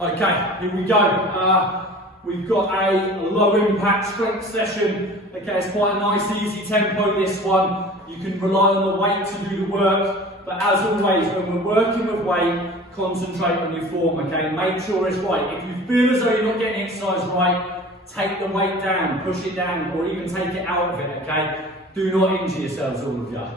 Okay, here we go. We've got a low impact strength session. Okay, it's quite a nice easy tempo this one. You can rely on the weight to do the work, but as always when we're working with weight, concentrate on your form, okay? Make sure it's right. If you feel as though you're not getting exercise right, take the weight down, push it down, or even take it out of it, okay? Do not injure yourselves, all of you.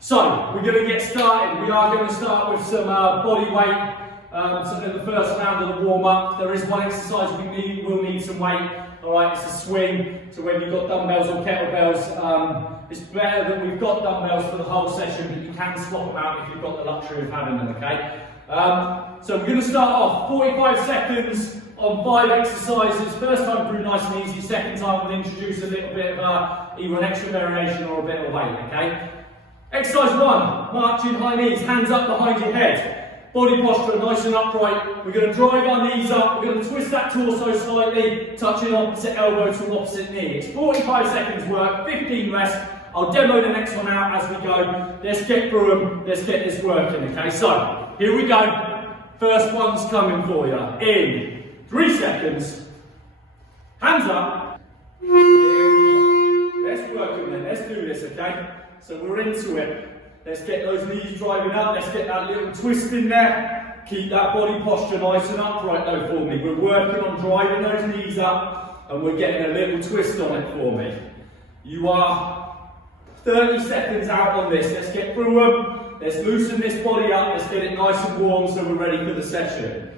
So, we're going to get started. We are going to start with some body weight. So in the first round of the warm-up, there is one exercise we'll need some weight. Alright, it's a swing. So when you've got dumbbells or kettlebells, it's better that we've got dumbbells for the whole session, but you can swap them out if you've got the luxury of having them, okay? So we're going to start off 45 seconds on 5 exercises. First time through nice and easy. Second time we'll introduce a little bit of either an extra variation or a bit of weight, okay? Exercise 1, marching high knees, hands up behind your head. Body posture nice and upright. We're going to drive our knees up. We're going to twist that torso slightly, touching opposite elbow to opposite knee. It's 45 seconds work, 15 rest. I'll demo the next one out as we go. Let's get through them. Let's get this working, okay? So, here we go. First one's coming for you. In 3 seconds. Hands up. Here we go. Let's work it then. Let's do this, okay? So we're into it. Let's get those knees driving up. Let's get that little twist in there. Keep that body posture nice and upright though for me. We're working on driving those knees up and we're getting a little twist on it for me. You are 30 seconds out on this. Let's get through them. Let's loosen this body up. Let's get it nice and warm so we're ready for the session.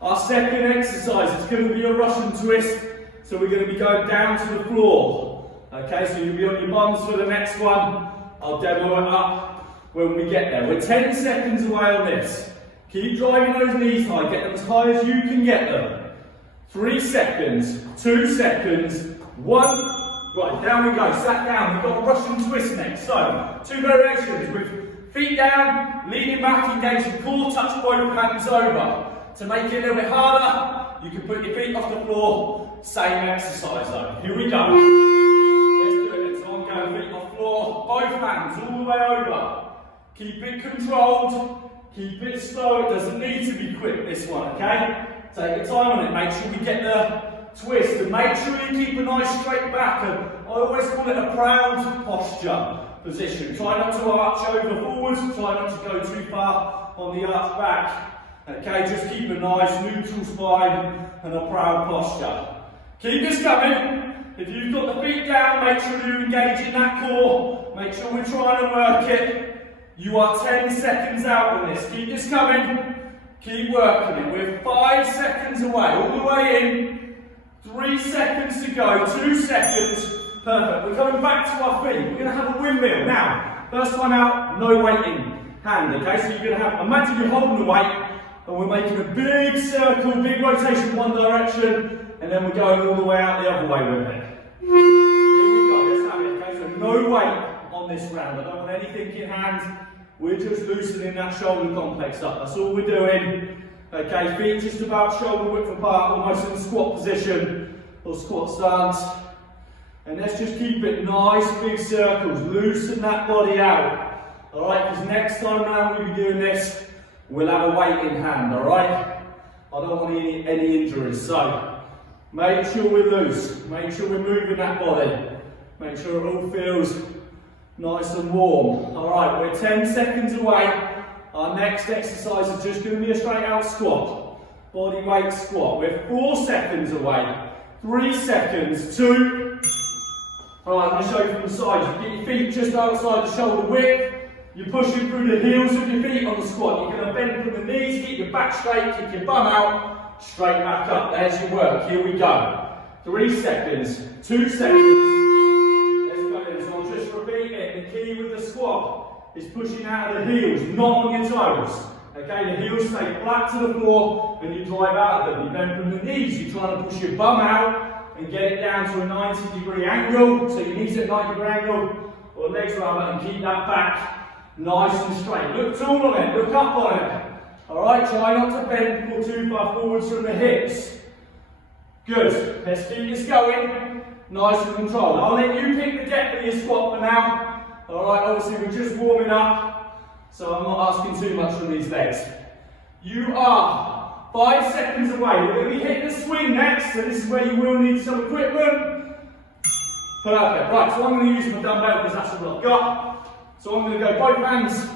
Our second exercise is going to be a Russian twist. So we're going to be going down to the floor. Okay, so you'll be on your bums for the next one. I'll demo it up when we get there. We're 10 seconds away on this. Keep driving those knees high, get them as high as you can get them. 3 seconds, 2 seconds, 1. Right, down we go, sat down. We've got a Russian twist next. So, 2 variations with feet down, leaning back, engage the core, touch both hands over. To make it a little bit harder, you can put your feet off the floor. Same exercise though. Here we go. Let's do it. So I'm going feet off floor, both hands all the way over. Keep it controlled, keep it slow, it doesn't need to be quick this one, okay? Take your time on it, make sure we get the twist and make sure you keep a nice straight back. And I always call it a proud posture position. Try not to arch over forwards, try not to go too far on the arch back. Okay, just keep a nice neutral spine and a proud posture. Keep this coming. If you've got the feet down, make sure you engage in that core. Make sure we're trying to work it. You are 10 seconds out on this. Keep this coming. Keep working it. We're 5 seconds away. All the way in. 3 seconds to go. 2 seconds. Perfect. We're coming back to our feet. We're going to have a windmill. Now, first time out, no weight in hand. Okay, so you're going to have, imagine you're holding the weight and we're making a big circle, big rotation one direction, and then we're going all the way out the other way with it. Here we go. Let's have it. Okay, so no weight on this round. I don't want anything in hand. We're just loosening that shoulder complex up. That's all we're doing. Okay, feet just about shoulder width apart, almost in the squat position or squat stance. And let's just keep it nice, big circles. Loosen that body out. Alright, because next time around we'll be doing this, we'll have a weight in hand, alright? I don't want any injuries. So, make sure we're loose. Make sure we're moving that body. Make sure it all feels nice and warm. Alright, we're 10 seconds away. Our next exercise is just going to be a straight out squat. Body weight squat. We're 4 seconds away. 3 seconds. 2. Alright, I'm going to show you from the side. You get your feet just outside the shoulder width. You're pushing through the heels of your feet on the squat. You're going to bend from the knees, keep your back straight, kick your bum out, straight back up. There's your work. Here we go. 3 seconds. 2 seconds. The key with the squat is pushing out of the heels, not on your toes. Okay, the heels stay flat to the floor and you drive out of them. You bend from the knees, you're trying to push your bum out and get it down to a 90-degree angle. So your knees at a 90-degree angle, or legs rather, and keep that back nice and straight. Look tall on it, look up on it. Alright, try not to bend too far forwards from the hips. Good, let's keep this going. Nice and controlled. I'll let you pick the depth of your squat for now. Alright, obviously we're just warming up, so I'm not asking too much from these legs. You are 5 seconds away. We're going to be hitting the swing next, so this is where you will need some equipment. Perfect. Right, so I'm going to use my dumbbell because that's all I've got. So I'm going to go both hands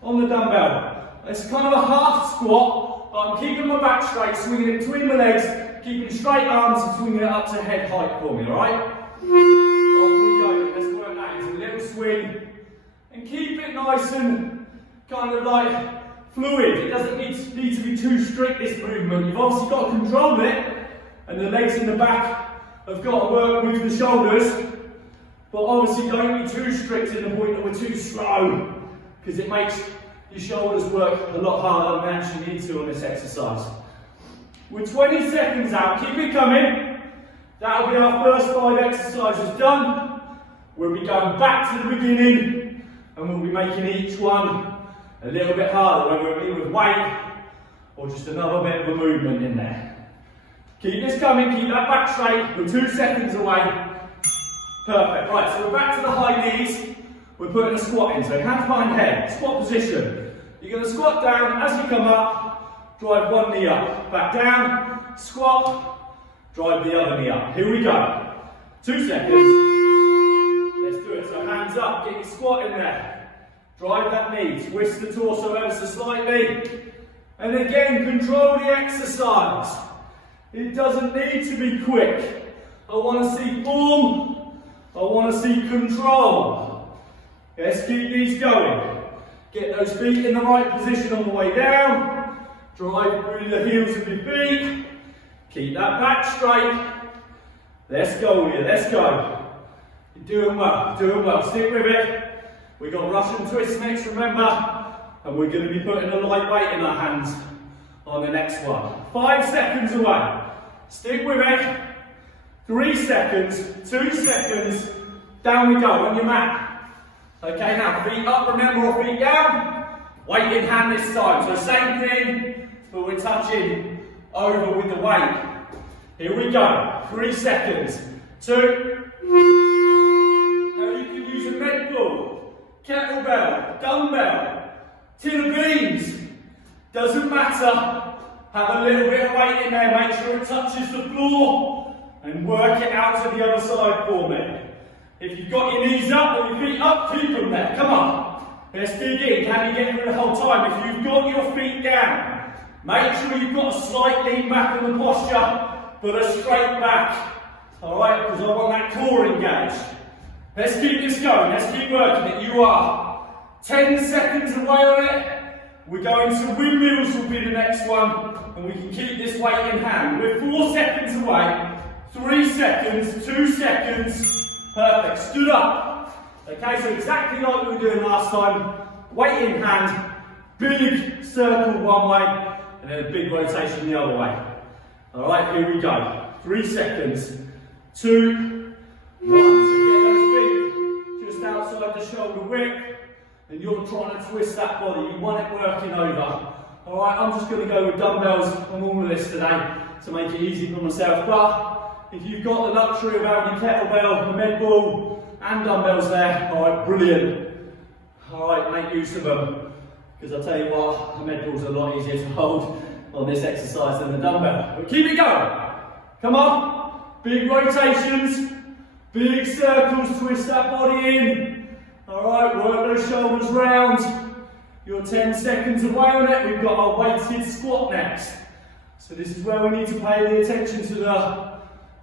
on the dumbbell. It's kind of a half squat, but I'm keeping my back straight, swinging it between my legs, keeping straight arms and swinging it up to head height for me, alright? Off we go. Let's work that into a little swing. And keep it nice and kind of like fluid. It doesn't need to be too strict, this movement. You've obviously got to control it, and the legs in the back have got to work with the shoulders, but obviously don't be too strict in the point that we're too slow, because it makes your shoulders work a lot harder than they actually need to on this exercise. We're 20 seconds out, keep it coming. That'll be our first 5 exercises done. We'll be going back to the beginning, and we'll be making each one a little bit harder, whether it be with weight or just another bit of a movement in there. Keep this coming, keep that back straight. We're 2 seconds away. Perfect. Right, so we're back to the high knees. We're putting a squat in, so hands behind head, squat position. You're going to squat down as you come up, drive one knee up, back down, squat, drive the other knee up. Here we go. 2 seconds. Let's do it. So hands up, get your squat in there. Drive that knee, twist the torso ever so slightly. And again, control the exercise. It doesn't need to be quick. I want to see form. I want to see control. Let's keep these going. Get those feet in the right position on the way down. Drive through the heels of your feet. Keep that back straight. Let's go here, let's go. You're doing well, doing well. Stick with it. We've got Russian twists next, remember? And we're going to be putting a light weight in our hands on the next one. 5 seconds away. Stick with it. 3 seconds, 2 seconds. Down we go on your mat. Okay, now feet up, remember, or feet down. Weight in hand this time. So same thing, but we're touching over with the weight. Here we go. 3 seconds. 2. Now you can use a med ball, kettlebell, dumbbell, tin of beans. Doesn't matter. Have a little bit of weight in there. Make sure it touches the floor and work it out to the other side for me. If you've got your knees up or your feet up, keep them there. Come on. Let's dig in. Can you get through the whole time? If you've got your feet down, make sure you've got a slight lean back in the posture, but a straight back. Alright, because I want that core engaged. Let's keep this going. Let's keep working it. You are 10 seconds away on it. We're going to windmills will be the next one, and we can keep this weight in hand. We're 4 seconds away. 3 seconds, 2 seconds. Perfect. Stood up. Okay, so exactly like we were doing last time. Weight in hand, big circle one way, and then a big rotation the other way. Alright, here we go. 3 seconds. 2, 1. So get those feet just outside the shoulder width, and you're trying to twist that body. You want it working over. Alright, I'm just going to go with dumbbells on all of this today to make it easy for myself. But if you've got the luxury of having your kettlebell, the med ball, and dumbbells there, alright, brilliant. Alright, make use of them. Because I'll tell you what, the med ball's a lot easier to hold on this exercise than the dumbbell. But keep it going. Come on. Big rotations, big circles, twist that body in. Alright, work those shoulders round. You're 10 seconds away on it. We've got our weighted squat next. So this is where we need to pay the attention to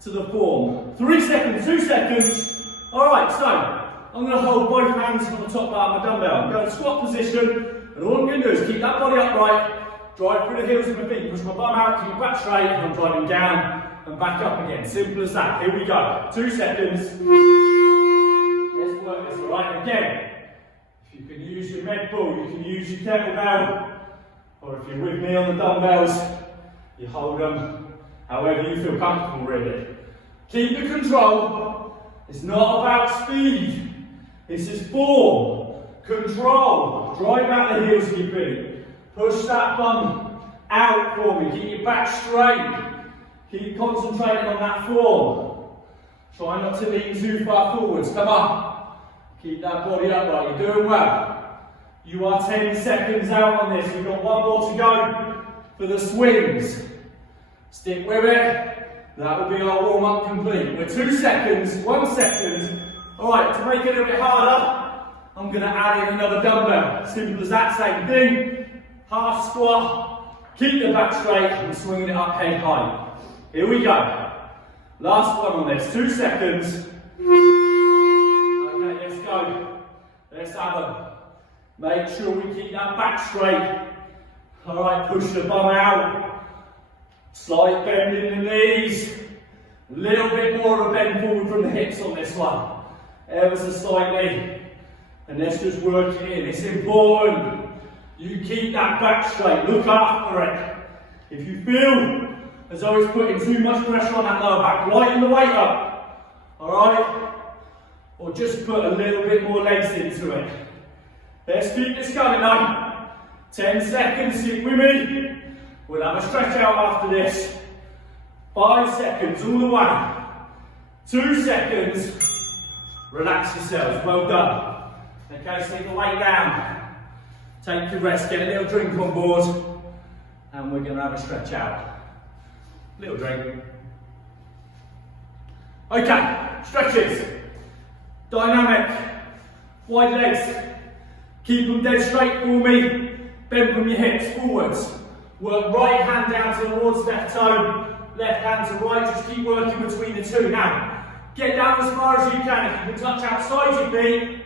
the form. 3 seconds, 2 seconds. Alright, so I'm going to hold both hands on the top bar of my dumbbell. I'm going to squat position, and all I'm going to do is keep that body upright, drive through the heels of my feet, push my bum out, keep back straight, and I'm driving down and back up again. Simple as that. Here we go. 2 seconds. Let's work this, alright? Again, if you can use your med ball, you can use your kettlebell, or if you're with me on the dumbbells, you hold them however you feel comfortable, really. Keep the control. It's not about speed. This is form, control. Drive out the heels of your feet. Push that bum out for me. Keep your back straight. Keep concentrating on that form. Try not to lean too far forwards. Come on. Keep that body upright. You're doing well. You are 10 seconds out on this. We've got one more to go for the swings. Stick with it. That will be our warm-up complete. We're 2 seconds, 1 second. All right, to make it a little bit harder, I'm going to add in another dumbbell. Simple as that, same thing. Half squat, keep the back straight and swinging it up head high. Here we go. Last one on this, 2 seconds. Okay, let's go. Let's have them. Make sure we keep that back straight. All right, push the bum out. Slight bend in the knees. A little bit more of a bend forward from the hips on this one. Ever so slightly. And let's just work it in. It's important. You keep that back straight. Look after it. If you feel as though it's putting too much pressure on that lower back, lighten the weight up. Alright? Or just put a little bit more legs into it. Let's keep this going now. 10 seconds, stick with me. We'll have a stretch out after this. 5 seconds, all the way. 2 seconds. Relax yourselves, well done. Okay, so take the weight down. Take your rest, get a little drink on board. And we're going to have a stretch out. Little drink. Okay, stretches. Dynamic. Wide legs. Keep them dead straight for me. Bend from your hips forwards. Work right hand down towards left toe. Left hand to right. Just keep working between the two. Now, get down as far as you can. If you can touch outside your feet,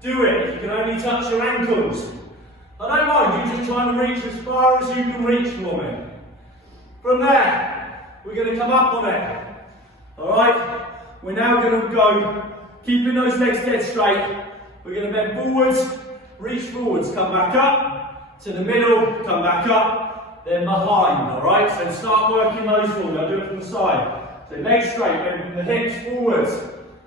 do it. You can only touch your ankles. I don't mind, you just try and reach as far as you can reach for me. From there, we're going to come up on it. Alright? We're now going to go, keeping those legs dead straight. We're going to bend forwards, reach forwards, come back up, to the middle, come back up, then behind. Alright? So start working those for me. I'll do it from the side. So legs straight, bend from the hips forwards,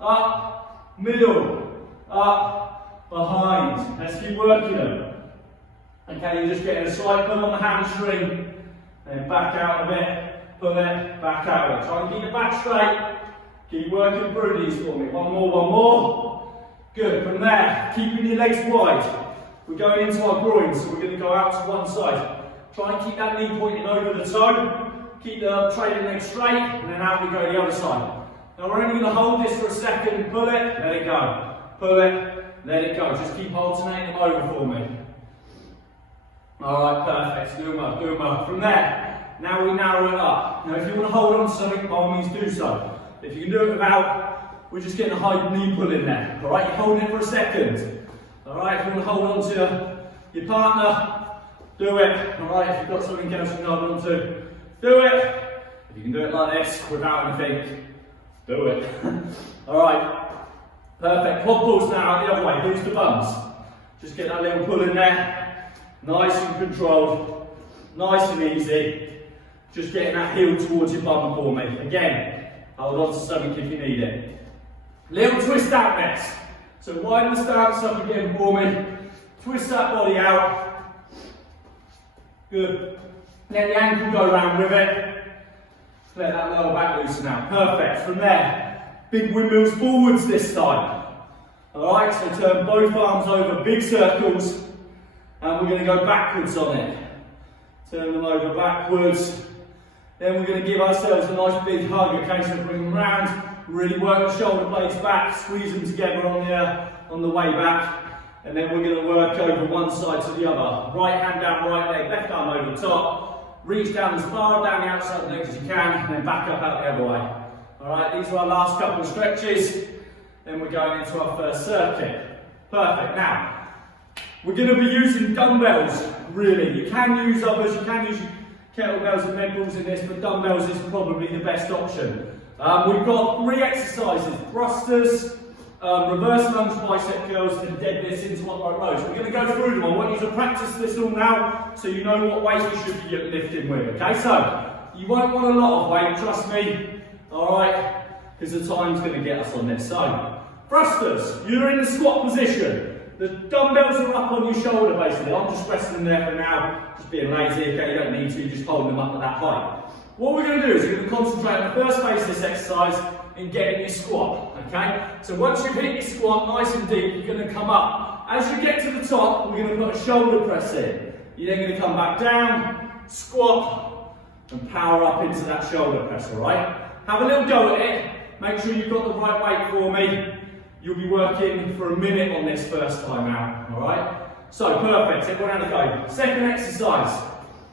up, middle, up, behind. Let's keep working them. Okay, you're just getting a slight pull on the hamstring, then back out of it, pull it, back out of it. Try and keep it back straight. Keep working through these for me. One more. Good. From there, keeping your legs wide. We're going into our groins, so we're going to go out to one side. Try and keep that knee pointing over the toe. Keep the trailing leg straight, and then out we go to the other side. Now we're only going to hold this for a second. Pull it, let it go. Pull it, let it go. Just keep alternating them over for me. Alright, perfect. Do them up. From there, now we narrow it up. Now if you want to hold on to something, by all means do so. If you can do it without, we're just getting a high knee pull in there. Alright, you're holding it for a second. Alright, if you want to hold on to your partner, do it. Alright, if you've got something else you can hold on to, do it. If you can do it like this, without anything, do it. Alright, perfect. Quad pulls now out the other way, heels to bums. Just get that little pull in there. Nice and controlled, nice and easy. Just getting that heel towards your bum for me. Again, hold on to something if you need it. Little twist out next. So widen the stance up again for me. Twist that body out. Good. Let the ankle go around with it. Let that lower back loosen out. Perfect. From there, big windmills forwards this time. Alright, so turn both arms over, big circles. And we're going to go backwards on it. Turn them over backwards. Then we're going to give ourselves a nice big hug. Okay, so bring them round. Really work the shoulder blades back. Squeeze them together on the way back. And then we're going to work over one side to the other. Right hand down, right leg, left arm over the top. Reach down as far down the outside of the leg as you can. And then back up out the other way. Alright, these are our last couple of stretches. Then we're going into our first circuit. Perfect. Now, we're going to be using dumbbells, really. You can use others, you can use kettlebells and med balls in this, but dumbbells is probably the best option. We've got 3 exercises: thrusters, reverse lunge bicep curls, and deadlifts into upright rows. We're going to go through them. I want you to practice this all now, so you know what weight you should be lifting with, okay? So, you won't want a lot of weight, trust me, alright? Because the time's going to get us on this. So, thrusters, you're in the squat position. The dumbbells are up on your shoulder basically. I'm just resting them there for now, just being lazy, okay, you don't need to, just hold them up at that height. What we're going to do is we're going to concentrate on the first phase of this exercise in getting your squat, okay? So once you've hit your squat nice and deep, you're going to come up. As you get to the top, we're going to put a shoulder press in. You're then going to come back down, squat, and power up into that shoulder press, alright? Have a little go at it. Make sure you've got the right weight for me. You'll be working for a minute on this first time out, alright? So, perfect, everyone have a go. Second exercise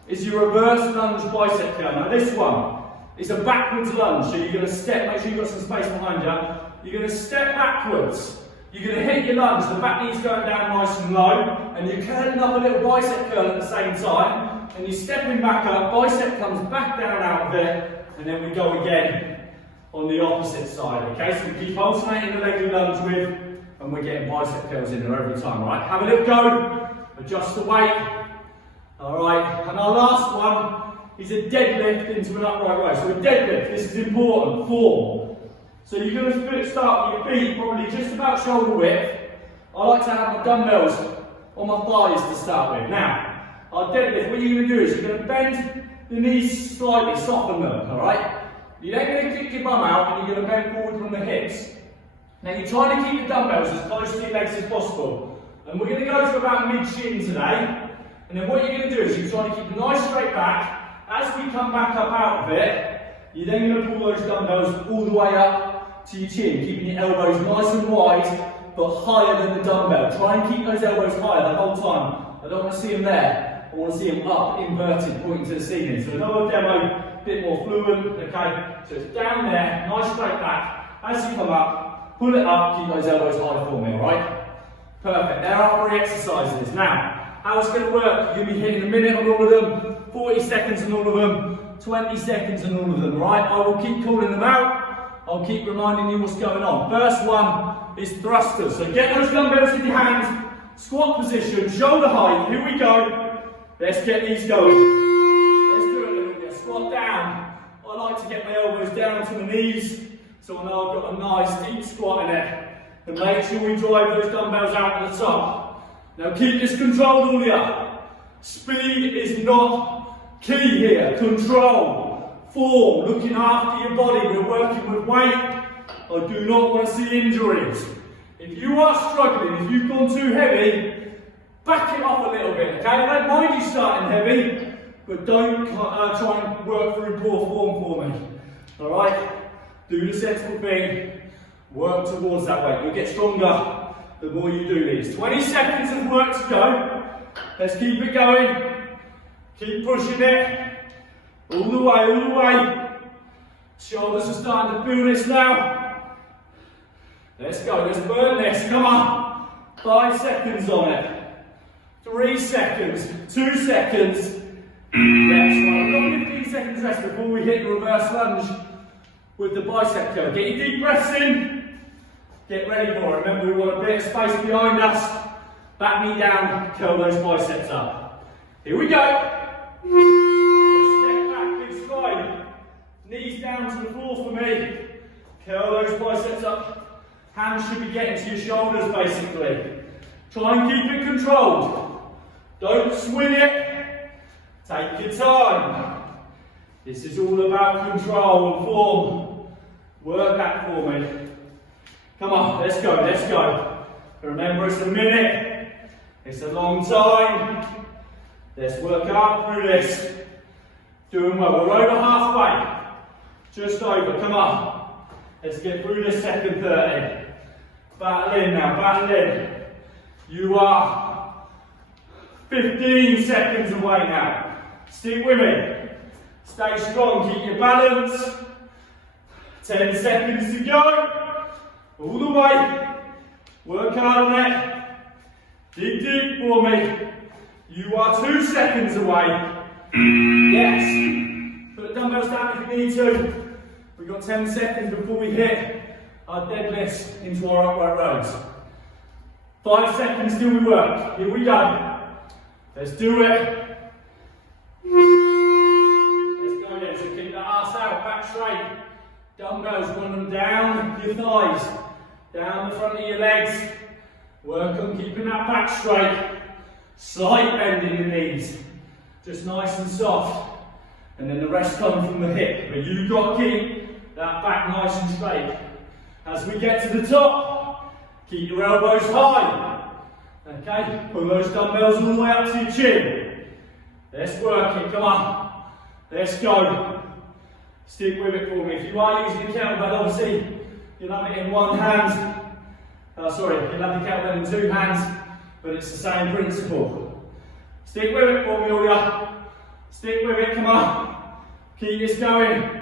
is your reverse lunge bicep curl. Now this one is a backwards lunge, so you're going to step, make sure you've got some space behind you. You're going to step backwards. You're going to hit your lunge, the back knee's going down nice and low, and you're curling up a little bicep curl at the same time, and you're stepping back up, bicep comes back down out of it, and then we go again on the opposite side, okay? So we keep alternating the leg we lunge with, and we're getting bicep curls in there every time, right? Have a little go, adjust the weight, alright? And our last one is a deadlift into an upright row. So a deadlift, this is important, form. So you're going to start with your feet probably just about shoulder width. I like to have my dumbbells on my thighs to start with. Now, our deadlift, what you're going to do is you're going to bend the knees slightly, soften them, alright? You're then going to kick your bum out and you're going to bend forward from the hips. Now you're trying to keep the dumbbells as close to your legs as possible. And we're going to go to about mid-shin today. And then what you're going to do is you're trying to keep a nice straight back. As we come back up out of it, you're then going to pull those dumbbells all the way up to your chin, keeping your elbows nice and wide, but higher than the dumbbell. Try and keep those elbows higher the whole time. I don't want to see them there. I want to see them up, inverted, pointing to the ceiling. So another demo, a bit more fluent, okay? So it's down there, nice straight back. As you come up, pull it up, keep those elbows high for me, alright? Perfect, there are 3 exercises. Now, how it's going to work, you're going to be hitting a minute on all of them, 40 seconds on all of them, 20 seconds on all of them, right? I will keep calling them out. I'll keep reminding you what's going on. First one is thrusters. So get those dumbbells in your hands, squat position, shoulder height. Here we go. Let's get these going. Let's do it a little bit. Squat down. I like to get my elbows down to the knees, so I know I've got a nice deep squat in it. And make sure we drive those dumbbells out to the top. Now keep this controlled, all ya. Speed is not key here. Control. Form, looking after your body, we're working with weight. I do not want to see injuries. If you are struggling, if you've gone too heavy, back it off a little bit, okay? I don't mind you starting heavy, but don't try and work through poor form for me, alright? Do the sensible thing, work towards that weight. You'll get stronger the more you do these. 20 seconds of work to go. Let's keep it going. Keep pushing it. All the way, all the way. Shoulders are starting to feel this now. Let's go, let's burn this, come on. 5 seconds on it. 3 seconds, 2 seconds. Yes, right, we've got 15 seconds left before we hit the reverse lunge with the bicep curl. Get your deep breaths in. Get ready for it. Remember, we want a bit of space behind us. Back knee down, curl those biceps up. Here we go. Knees down to the floor for me. Curl those biceps up. Hands should be getting to your shoulders basically. Try and keep it controlled. Don't swing it. Take your time. This is all about control and form. Work that for me. Come on, let's go, let's go. Remember, it's a minute. It's a long time. Let's work hard through this. Doing well. We're over halfway. Just over, come on. Let's get through this second 30. Battle in now, battle in. You are 15 seconds away now. Stick with me. Stay strong, keep your balance. 10 seconds to go. All the way. Work hard on it. Dig deep for me. You are 2 seconds away. Yes. Put the dumbbells down if you need to. We've got 10 seconds before we hit our deadlifts into our upright rows. 5 seconds till we work. Here we go. Let's do it. Let's go again. So keep that ass out, back straight. Dumbbells, run them down your thighs, down the front of your legs. Work on keeping that back straight. Slight bend in your knees. Just nice and soft. And then the rest comes from the hip. But you've got to keep that back nice and straight. As we get to the top, keep your elbows high. Okay, pull those dumbbells all the way up to your chin. Let's work it, come on. Let's go. Stick with it for me. If you are using the kettlebell, obviously, you'll have it in one hand. You'll have the kettlebell in two hands, but it's the same principle. Stick with it for me, all ya. Stick with it, come on. Keep this going.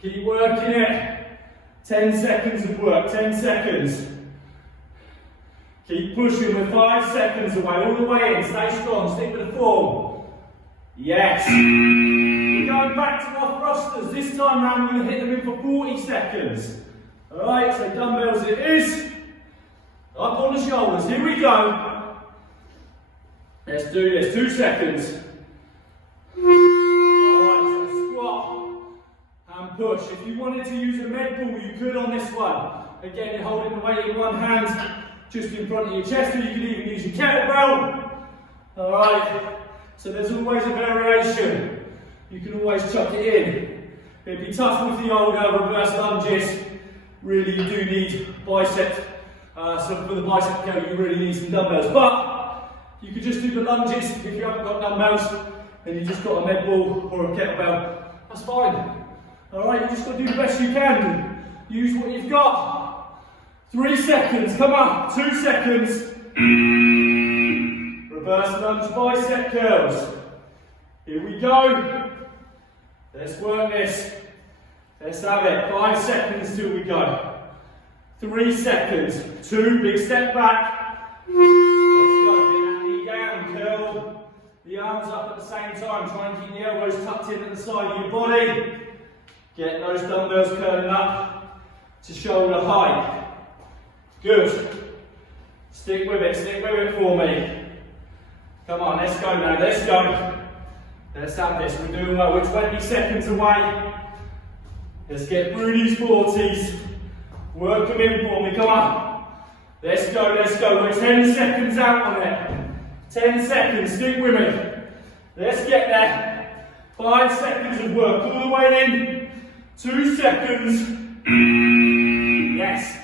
Keep working it. 10 seconds of work, 10 seconds. Keep pushing with 5 seconds away, all the way in. Stay strong, stick with the form. Yes. We're going back to our thrusters. This time round, we're going to hit them in for 40 seconds. Alright, so dumbbells it is. Up on the shoulders, here we go. Let's do this, 2 seconds. Alright, so squat and push. If you wanted to use a med ball, you could on this one. Again, you're holding the weight in one hand, just in front of your chest, or you can even use your kettlebell. Alright, so there's always a variation. You can always chuck it in. It'd be tough with the older reverse lunges. Really, you do need bicep. So for the bicep curl, you really need some dumbbells. But you could just do the lunges if you haven't got dumbbells and you just got a med ball or a kettlebell. That's fine. Alright, you just got to do the best you can. Use what you've got. 3 seconds, come on, 2 seconds. Reverse lunge bicep curls. Here we go. Let's work this. Let's have it. 5 seconds till we go. 3 seconds. 2, big step back. Let's go. Get that knee down, curl the arms up at the same time. Try and keep the elbows tucked in at the side of your body. Get those dumbbells curling up to shoulder height. Good. Stick with it for me. Come on, let's go now, let's go. Let's have this, we're doing well, we're 20 seconds away. Let's get through these 40s. Work them in for me, come on. Let's go, we're 10 seconds out on it. 10 seconds, stick with me. Let's get there. 5 seconds of work, all the way in. 2 seconds. Yes.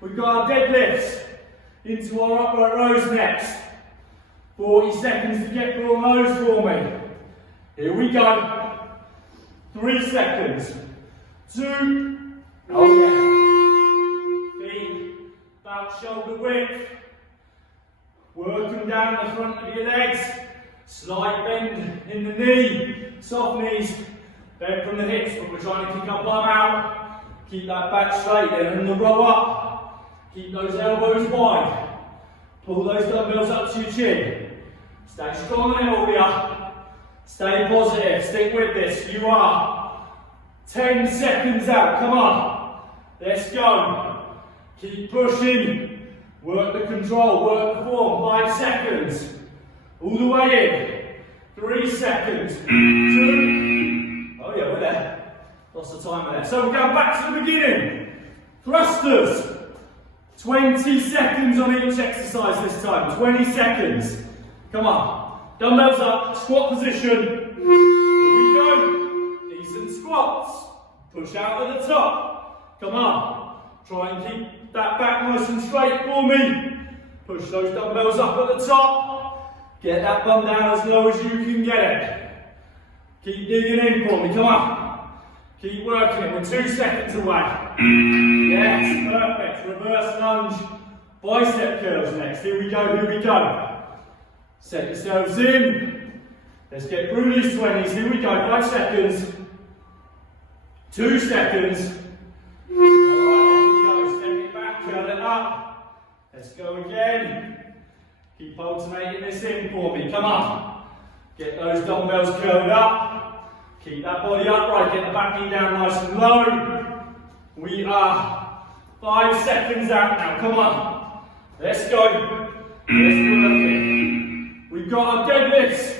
We've got our deadlifts into our upright rows next. 40 seconds to get through all those for me. Here we go. 3 seconds. 2. Oh yeah. Feet about shoulder width. Work them down the front of your legs. Slight bend in the knee. Soft knees. Bend from the hips, but we're trying to kick our bum out. Keep that back straight, then in the row up. Keep those elbows wide. Pull those dumbbells up to your chin. Stay strong on it, all ya. Stay positive, stick with this. You are 10 seconds out, come on. Let's go. Keep pushing. Work the control, work the form. 5 seconds. All the way in. 3 seconds. 2. Oh yeah, we're there. Lots of time there. So we're going back to the beginning. Thrusters. 20 seconds on each exercise this time. 20 seconds. Come on. Dumbbells up. Squat position. Here we go. Decent squats. Push out at the top. Come on. Try and keep that back nice and straight for me. Push those dumbbells up at the top. Get that bum down as low as you can get it. Keep digging in for me. Come on. Keep working it. We're 2 seconds away. Yes, perfect. Reverse lunge. Bicep curls next. Here we go, here we go. Set yourselves in. Let's get through these 20s. Here we go. 5 seconds. 2 seconds. Alright, step it back, curl it up. Let's go again. Keep alternating this in for me. Come on. Get those dumbbells curled up. Keep that body upright, get the back knee down nice and low. We are 5 seconds out now, come on. Let's go. Let's work it. We've got our deadlifts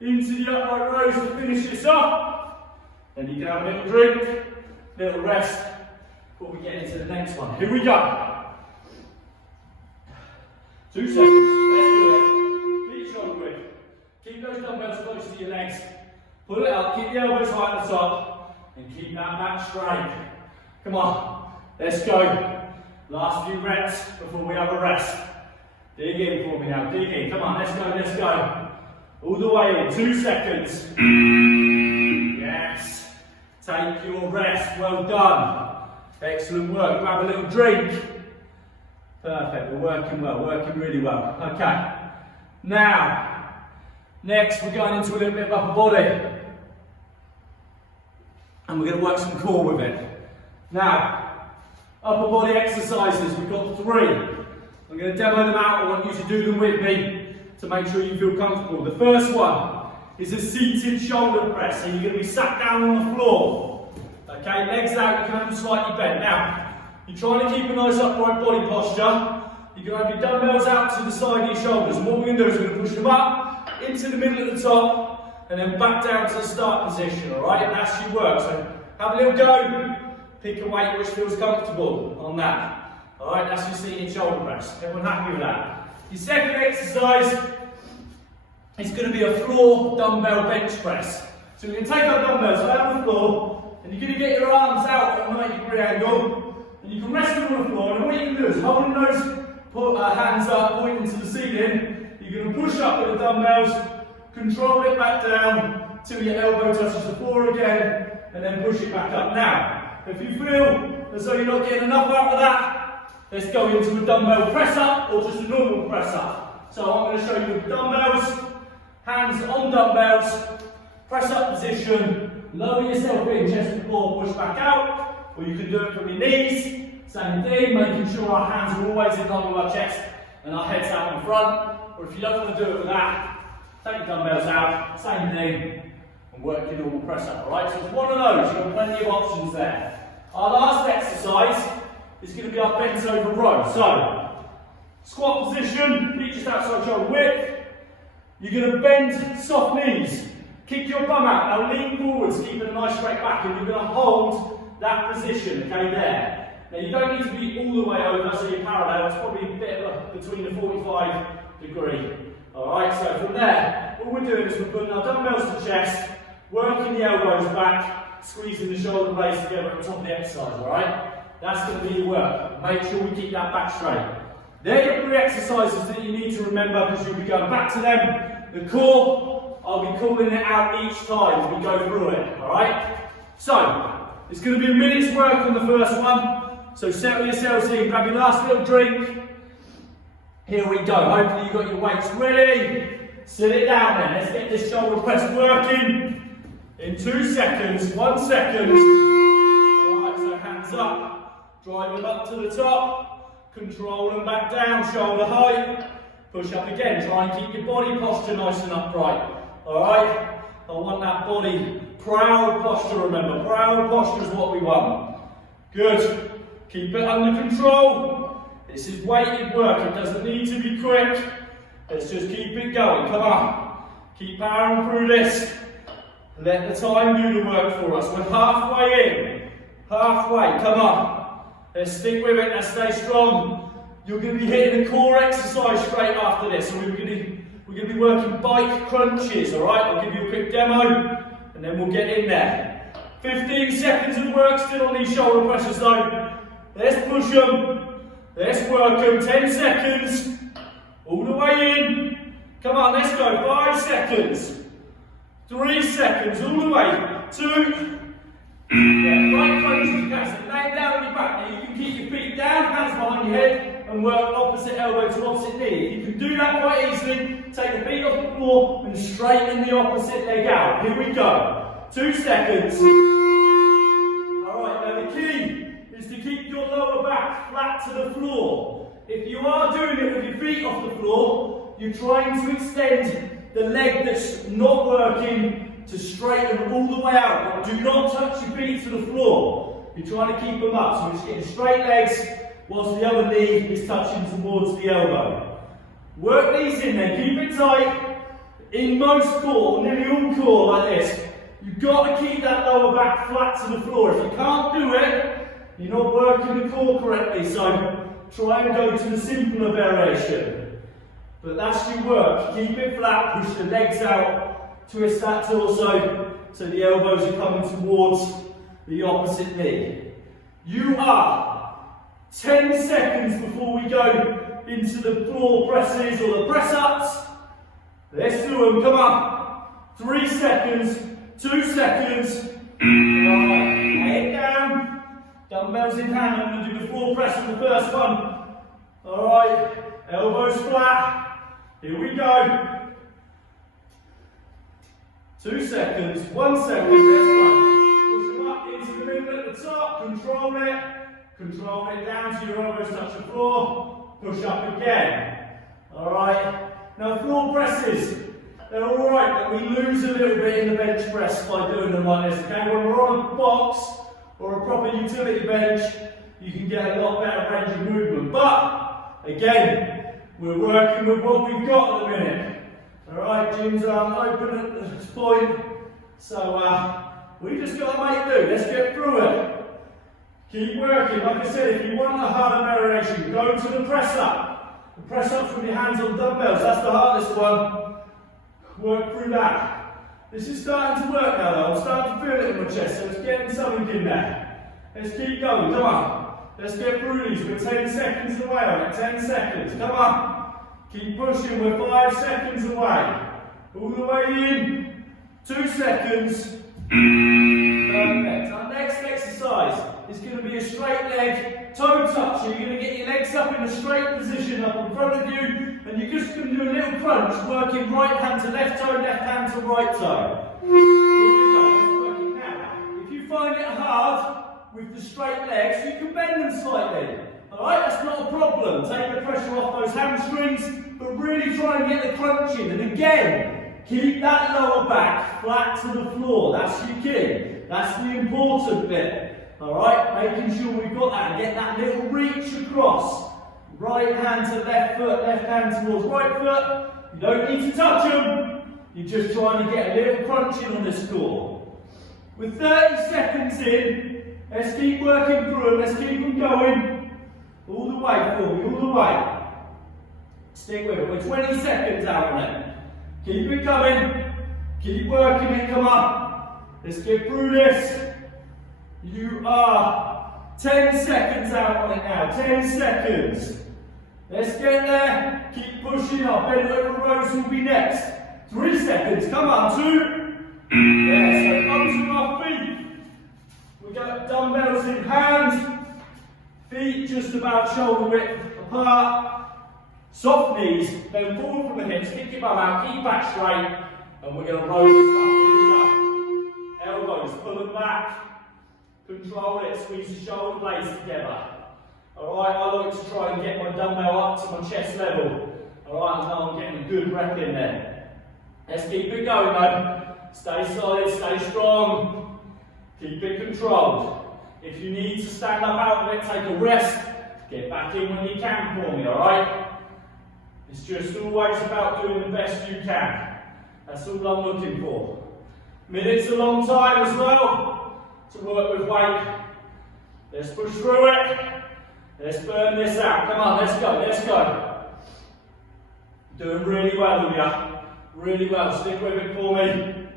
into the upright rows to finish this off. Then you can have a little drink, little rest before we get into the next one. Here we go. 2 seconds, let's do it. Feet shoulder width. Keep those dumbbells close to your legs. Pull it up, keep the elbows high at the top, and keep that back straight. Come on, let's go. Last few reps before we have a rest. Dig in for me now, dig in. Come on, let's go, let's go. All the way in, 2 seconds. Yes. Take your rest, well done. Excellent work, grab a little drink. Perfect, we're working well, working really well. Okay. Now, next we're going into a little bit of upper body. And we're going to work some core with it. Now, upper body exercises, we've got 3. I'm going to demo them out, I want you to do them with me to make sure you feel comfortable. The first one is a seated shoulder press, so you're going to be sat down on the floor. Okay, legs out, you can have them slightly bent. Now, you're trying to keep a nice upright body posture. You're going to have your dumbbells out to the side of your shoulders. And what we're going to do is we're going to push them up into the middle at the top and then back down to the start position, alright? And that's your work. So have a little go, pick a weight which feels comfortable on that. Alright, that's your seated shoulder press. Everyone happy with that? Your second exercise is going to be a floor dumbbell bench press. So we're going to take our dumbbells out on the floor and you're going to get your arms out at a 90-degree angle and you can rest them on the floor, and what you can do is holding those hands up, pointing to the ceiling, you're going to push up with the dumbbells, control it back down till your elbow touches the floor again, and then push it back up. Now, if you feel as though you're not getting enough out of that, let's go into a dumbbell press up or just a normal press up. So I'm going to show you with dumbbells, hands on dumbbells, press up position, lower yourself in, chest to floor, push back out, or you can do it from your knees. Same thing, making sure our hands are always in line with our chest and our heads out in front. Or if you don't want to do it with that, take the dumbbells out, same thing, and work your normal press up, alright? So it's one of those, you've got plenty of options there. Our last exercise is going to be our bent over row. So, squat position, feet just outside shoulder width. You're going to bend soft knees, kick your bum out, now lean forwards, keeping a nice straight back, and you're going to hold that position, okay, there. Now you don't need to be all the way over, so you're parallel, it's probably a bit of between the 45 degree. Alright, so from there, what we're doing is we're putting our dumbbells to chest, working the elbows back, squeezing the shoulder blades together at the top of the exercise, alright? That's going to be your work. Make sure we keep that back straight. They're your 3 exercises that you need to remember because you'll be going back to them. The core, I'll be calling it out each time as we go through it, alright? So, it's going to be a minute's work on the first one. So settle yourselves in, grab your last little drink. Here we go. Hopefully you've got your weights ready. Sit it down then. Let's get this shoulder press working. In 2 seconds, 1 second. Alright, so hands up. Drive them up to the top. Control them back down, shoulder height. Push up again. Try and keep your body posture nice and upright. Alright? I want that body proud posture, remember. Proud posture is what we want. Good. Keep it under control. This is weighted work, it doesn't need to be quick. Let's just keep it going, come on. Keep powering through this. Let the time do the work for us. We're halfway in. Halfway, come on. Let's stick with it, let's stay strong. You're going to be hitting a core exercise straight after this. So we're going to be working bike crunches, alright? I'll give you a quick demo and then we'll get in there. 15 seconds of work still on these shoulder pressures though. Let's push them. Let's work them. 10 seconds. All the way in. Come on, let's go. 5 seconds. 3 seconds. All the way. 2. Yeah, right close to the gas. Lay it down on your back. Now you can keep your feet down, hands behind your head, and work opposite elbow to opposite knee. You can do that quite easily. Take the feet off the floor and straighten the opposite leg out. Here we go. 2 seconds. Alright, now the key is to keep your lower back flat to the floor. If you are doing it with your feet off the floor, you're trying to extend the leg that's not working to straighten all the way out. But do not touch your feet to the floor. You're trying to keep them up. So we're just getting straight legs whilst the other knee is touching towards the elbow. Work these in then, keep it tight. In most core, nearly all core like this, you've got to keep that lower back flat to the floor. If you can't do it, you're not working the core correctly, so try and go to the simpler variation. But that's your work. Keep it flat, push the legs out, twist that torso so the elbows are coming towards the opposite knee. You are 10 seconds before we go into the floor presses or the press ups. Let's do them, come on. 3 seconds, 2 seconds. Alright, head down. Dumbbells in hand, I'm going to do the floor press on the first one. Alright, elbows flat. Here we go. 2 seconds, 1 second, let's go. Push them up into the middle at the top, control it. Control it down to your elbows touch the floor. Push up again. Alright, now floor presses. They're alright, but we lose a little bit in the bench press by doing them like this, okay? When we're on a box or a proper utility bench, you can get a lot better range of movement. But, again, we're working with what we've got at the minute. Alright, gyms aren't open at this point, so we just got to make do. Let's get through it. Keep working. Like I said, if you want a harder variation, go to the press up. The press ups with your hands on dumbbells, that's the hardest one. Work through that. This is starting to work now though. I'm starting to feel it in my chest, so it's getting something in there. Let's keep going, come on. Let's get through these. We're 10 seconds away on it, 10 seconds, come on. Keep pushing, we're 5 seconds away. All the way in, 2 seconds. Perfect. Our next exercise is going to be a straight leg toe touch. So you're going to get your legs up in a straight position up in front of you, and you're just going to do a little crunch, working right hand to left toe, left hand to right toe. Here we go, let's work it now. If you find it hard with the straight legs, you can bend them slightly. Alright, that's not a problem. Take the pressure off those hamstrings, but really try and get the crunch in. And again, keep that lower back flat to the floor. That's your key. That's the important bit. Alright, making sure we've got that and get that little reach across. Right hand to left foot, left hand towards right foot. You don't need to touch them. You're just trying to get a little crunch in on this core. With 30 seconds in, let's keep working through them. Let's keep them going. All the way, for me, all the way. Stick with it. We're 20 seconds out on it. Keep it coming. Keep working it. Come on. Let's get through this. You are 10 seconds out on it now. 10 seconds. Let's get there. Keep pushing up. Bend over rows will be next. 3 seconds. Come on. 2. Yeah, so come to our feet. We got dumbbells in hand. Feet just about shoulder width apart. Soft knees, then forward from the hips, kick your bum out, keep back straight, and we're going to roll this up. Here we go. Elbows, pull them back, control it, squeeze the shoulder blades together. Alright, I like to try and get my dumbbell up to my chest level. Alright, now I'm getting a good rep in there. Let's keep it going though. Stay solid, stay strong. Keep it controlled. If you need to stand up out of it, take a rest. Get back in when you can for me, alright? It's just always about doing the best you can. That's all I'm looking for. Minutes a long time as well to work with weight. Let's push through it. Let's burn this out. Come on, let's go, let's go. Doing really well, Olivia. Really well. Stick with it for me.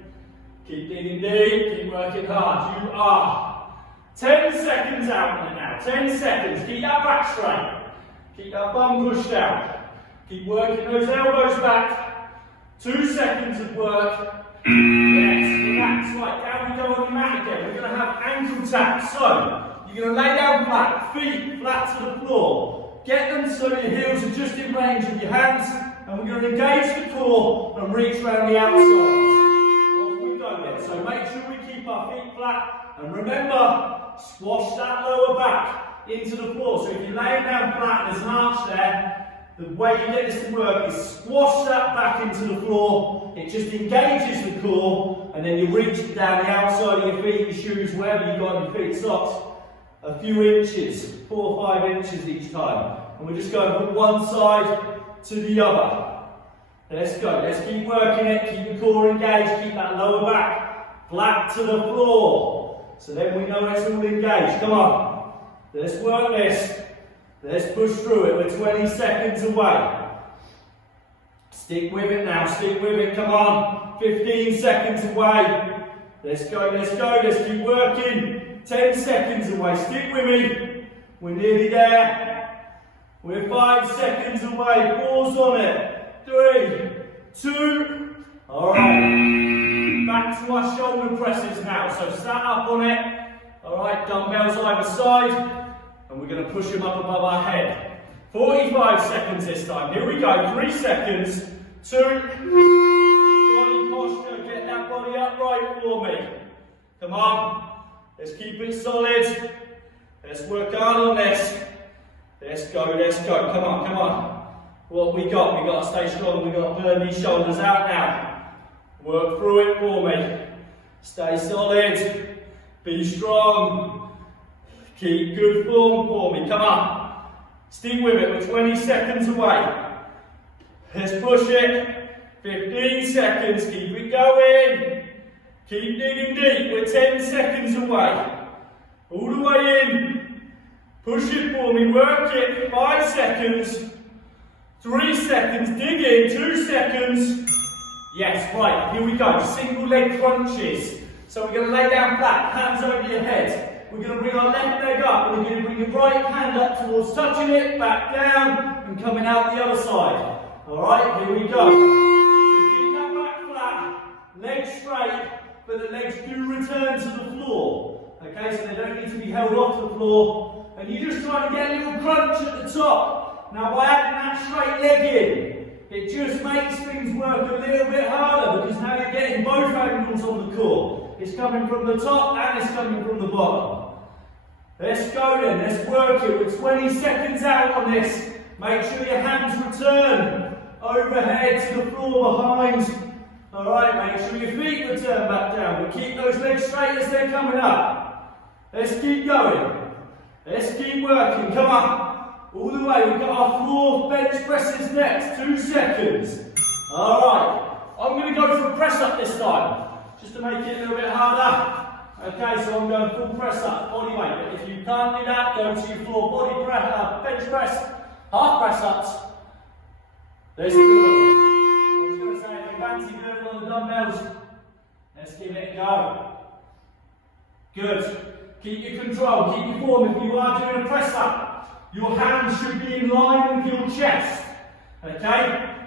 Keep digging deep, keep working hard. You are 10 seconds out on it now. 10 seconds. Keep that back straight. Keep that bum pushed out. Keep working those elbows back. 2 seconds of work. Yes, relax. Right, down we go on the mat again. We're going to have ankle taps. So, you're going to lay down flat, feet flat to the floor. Get them so your heels are just in range of your hands. And we're going to engage the core and reach around the outside. Off we go then. So make sure we keep our feet flat. And remember, squash that lower back into the floor. So if you're laying down flat and there's an arch there, the way you get this to work is squash that back into the floor. It just engages the core, and then you reach it down the outside of your feet, your shoes, wherever you've got your feet, socks, a few inches, 4 or 5 inches each time. And we're just going from one side to the other. Let's go. Let's keep working it. Keep the core engaged. Keep that lower back flat to the floor. So then we know it's all engaged. Come on. Let's work this. Let's push through it. We're 20 seconds away. Stick with it now. Stick with it. Come on. 15 seconds away. Let's go. Let's go. Let's keep working. 10 seconds away. Stick with me. We're nearly there. We're 5 seconds away. Pause on it. 3, 2. Alright, back to our shoulder presses now. So sat up on it. Alright, dumbbells either side. And we're going to push them up above our head. 45 seconds this time. Here we go. 3 seconds. 2. Body posture. Get that body upright for me. Come on. Let's keep it solid. Let's work hard on this. Let's go, let's go. Come on, come on. What we got? We got to stay strong. We got to burn these shoulders out now. Work through it for me. Stay solid. Be strong. Keep good form for me. Come on. Stick with it. We're 20 seconds away. Let's push it. 15 seconds. Keep it going. Keep digging deep. We're 10 seconds away. All the way in. Push it for me. Work it. 5 seconds. 3 seconds. Dig in. 2 seconds. Yes, right. Here we go. Single leg crunches. So we're going to lay down flat. Hands over your head. We're going to bring our left leg up. We're going to bring your right hand up towards touching it. Back down. And coming out the other side. Alright, here we go. So keep that back flat. Legs straight. But the legs do return to the floor. Okay, so they don't need to be held off the floor. And you just try to get a little crunch at the top. Now by adding that straight leg in, it just makes things work a little bit harder because now you're getting both angles on the core. It's coming from the top and it's coming from the bottom. Let's go then, let's work it. We're 20 seconds out on this. Make sure your hands return overhead to the floor behind. Alright, make sure your feet return back down, but keep those legs straight as they're coming up. Let's keep going. Let's keep working, come on. All the way, we've got our floor bench presses next, 2 seconds. Alright, I'm going to go for a press up this time, just to make it a little bit harder. Okay, so I'm going full press up, body weight, but if you can't do that, go to your floor body press, bench press, half press ups. Let's do it. Fancy doing it on the dumbbells. Let's give it a go. Good. Keep your control, keep your form. If you are doing a press up, your hands should be in line with your chest. Okay?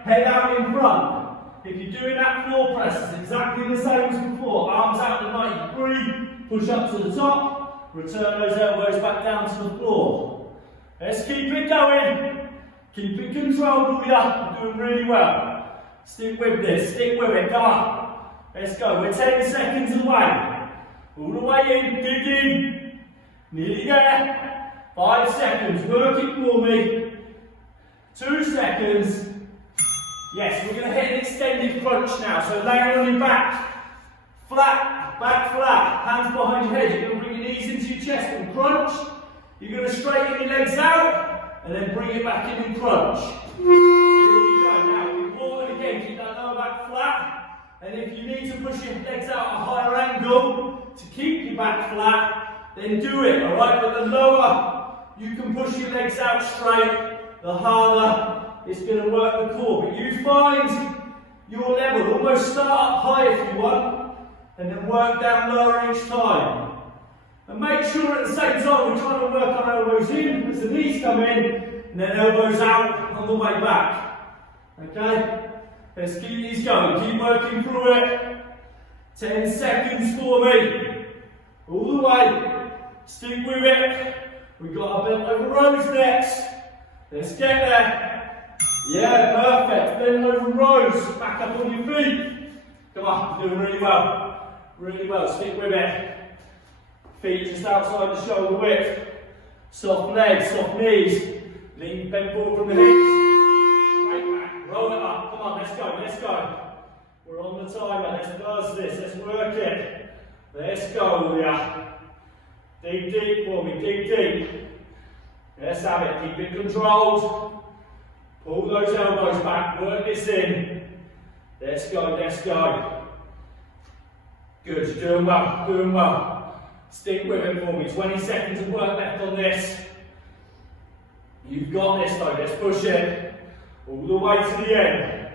Head out in front. If you're doing that floor press, it's exactly the same as before. Arms out to 90 degree, push up to the top, return those elbows back down to the floor. Let's keep it going. Keep it controlled, You're doing really well. Stick with this, stick with it, come on. Let's go, we're 10 seconds away. All the way in, dig in. Nearly there. 5 seconds, work it for me. 2 seconds. Yes, we're going to hit an extended crunch now. So laying on your back. Flat, back flat. Hands behind your head. You're going to bring your knees into your chest and crunch. You're going to straighten your legs out. And then bring it back in and crunch. Here we go now. Again, keep that lower back flat, and if you need to push your legs out at a higher angle to keep your back flat, then do it, alright? But the lower you can push your legs out straight, the harder it's going to work the core. But you find your level, almost start up high if you want, and then work down lower each time. And make sure at the same time we're trying to work our elbows in as the knees come in, and then elbows out on the way back. Okay? Let's keep these going, keep working through it. 10 seconds for me. All the way. Stick with it. We've got our bent over rows next. Let's get there. Yeah, perfect. Bent over rows. Back up on your feet. Come on, doing really well. Really well, stick with it. Feet just outside the shoulder width. Soft legs, soft knees. Lean, bend forward from the hips. Roll it up, come on, let's go, let's go. We're on the timer, let's buzz this, let's work it. Let's go, Leah. Dig deep for me, dig deep. Let's have it, keep it controlled. Pull those elbows back, work this in. Let's go, let's go. Good, you're doing well, doing well. Stick with it for me, 20 seconds of work left on this. You've got this though, let's push it. All the way to the end.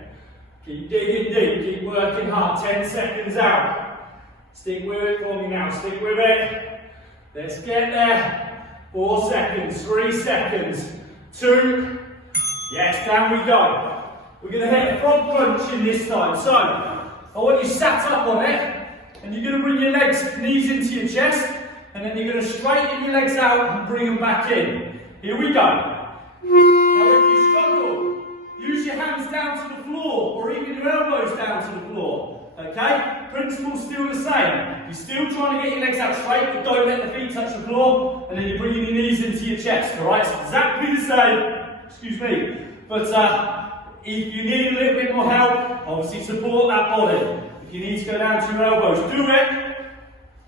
Keep digging deep, keep working hard. 10 seconds out. Stick with it for me now, stick with it. Let's get there. 4 seconds, 3 seconds, 2. Yes, down we go. We're going to hit a front crunch in this time. So, I want you sat up on it, and you're going to bring your legs, knees into your chest, and then you're going to straighten your legs out and bring them back in. Here we go. Now, if you struggle, use your hands down to the floor, or even your elbows down to the floor. Okay? Principle's still the same. You're still trying to get your legs out straight, but don't let the feet touch the floor, and then you're bringing your knees into your chest. Alright? It's exactly the same. Excuse me. But if you need a little bit more help, obviously support that body. If you need to go down to your elbows, do it.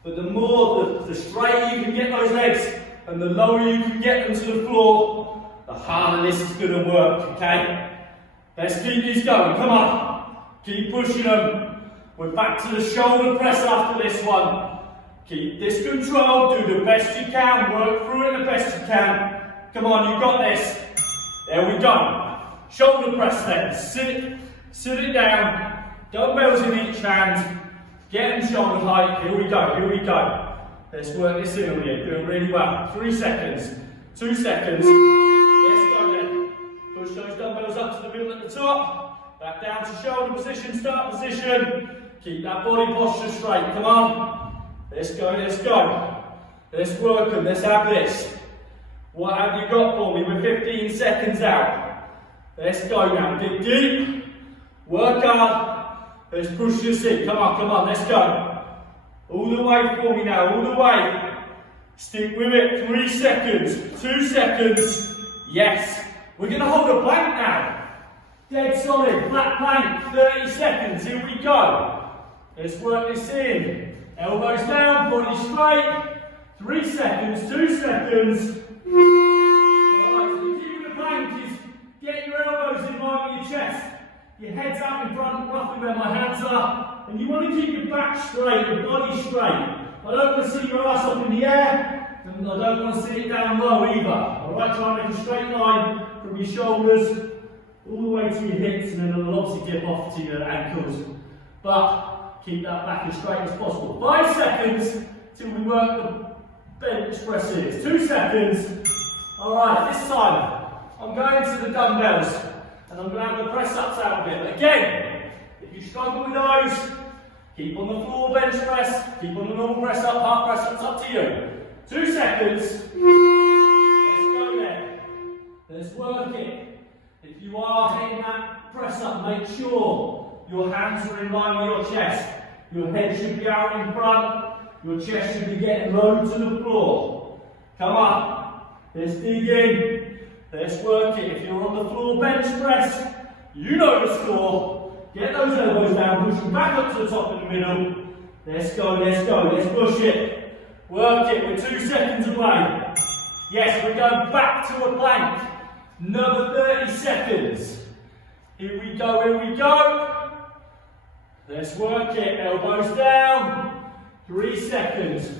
But the more, the straighter you can get those legs, and the lower you can get them to the floor, the harder this is going to work, okay? Let's keep these going, come on. Keep pushing them. We're back to the shoulder press after this one. Keep this control, do the best you can, work through it the best you can. Come on, you've got this. There we go. Shoulder press then, sit it down, dumbbells in each hand, get them shoulder height, here we go. Let's work this in on you, doing really well. 3 seconds, 2 seconds, let's go then. Push those dumbbells up to the middle at the top, back down to shoulder position, start position, keep that body posture straight, come on. Let's go. Let's work them, let's have this. What have you got for me? We're 15 seconds out. Let's go now, dig deep, work hard, let's push your seat, come on, let's go. All the way for me now, all the way. Stick with it, 3 seconds, 2 seconds, yes. We're going to hold a plank now. Dead solid, flat plank, 30 seconds, here we go. Let's work this in. Elbows down, body straight, 3 seconds, 2 seconds. Alright, so the key with the plank is get your elbows in line with your chest. Your head's out in front, roughly where my hands are. And you want to keep your back straight, your body straight. I don't want to see your ass up in the air, and I don't want to see it down low either. Alright, try and make a straight line from your shoulders all the way to your hips, and then it'll obviously dip off to your ankles. But keep that back as straight as possible. 5 seconds till we work the bench presses. 2 seconds. Alright, this time I'm going to the dumbbells and I'm going to have the press ups out of it. But again, if you struggle with those, keep on the floor bench press, keep on the normal press up, half press ups, up to you. 2 seconds. Let's go then. Let's work it. If you are hitting that press up, make sure your hands are in line with your chest. Your head should be out in front, your chest should be getting low to the floor. Come on, let's dig in. Let's work it. If you're on the floor bench press, you know the score. Get those elbows down, push them back up to the top in the middle. Let's go, let's push it. Work it, we're 2 seconds away. Yes, we're going back to a plank. Another 30 seconds. Here we go. Let's work it, elbows down. 3 seconds.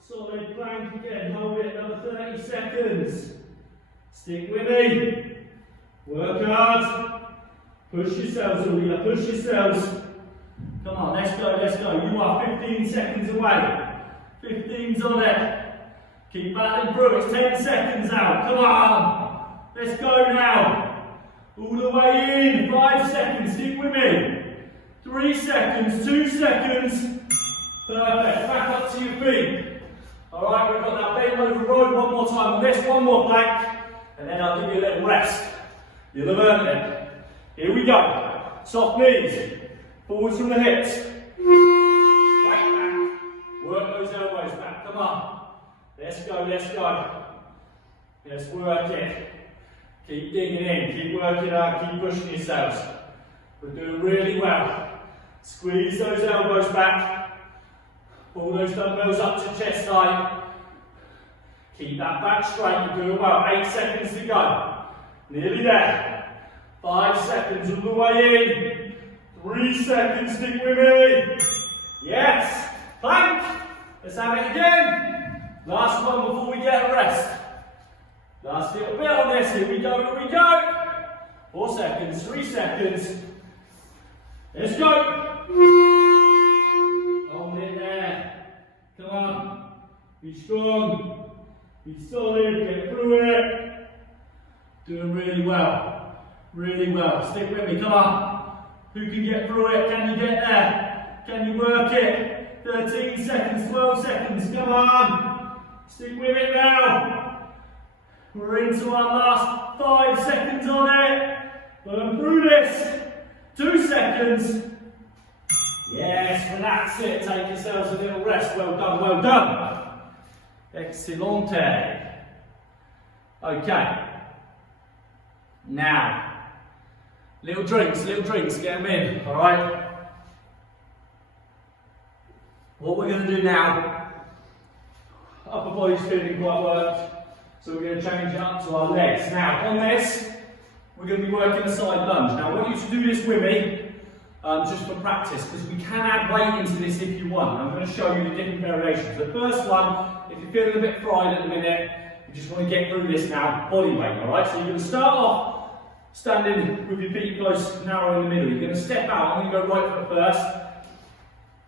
Solid plank again, hold it another 30 seconds. Stick with me. Work hard. Push yourselves, Julia, push yourselves. Come on, let's go. You are 15 seconds away. 15's on it. Keep battling through, it's 10 seconds out. Come on. Let's go now. All the way in. 5 seconds, stick with me. 3 seconds, 2 seconds. Perfect, back up to your feet. Alright, we've got that bend over row one more time on this, one more plank, and then I'll give you a little rest. You'll have earned it. Here we go. Soft knees, forwards from the hips. Right back. Work those elbows back, come on. Let's go. Let's work it. Keep digging in, keep working hard, keep pushing yourselves. We're doing really well. Squeeze those elbows back. Pull those dumbbells up to chest height. Keep that back straight. You're doing well. 8 seconds to go. Nearly there. 5 seconds all the way in. 3 seconds. Stick with me. Yes. Plank. Let's have it again. Last one before we get a rest. Last little bit on this. Here we go. 4 seconds. 3 seconds. Let's go. Hold it there. Come on. Be strong. Be solid. Get through it. Doing really well. Really well. Stick with me, come on. Who can get through it? Can you get there? Can you work it? 13 seconds, 12 seconds, come on. Stick with it now. We're into our last 5 seconds on it. Burn through this. 2 seconds. Yes, relax it. Take yourselves a little rest. Well done, well done. Excellente. Okay. Now, little drinks, get them in, all right? What we're going to do now, upper body's feeling quite worked, so we're going to change it up to our legs. Now, on this, we're going to be working a side lunge. Now, I want you to do this with me, just for practice, because we can add weight into this if you want. I'm going to show you the different variations. The first one, if you're feeling a bit fried at the minute, you just want to get through this now, body weight, all right? So you're going to start off standing with your feet close, narrow in the middle. You're going to step out. I'm going to go right foot first.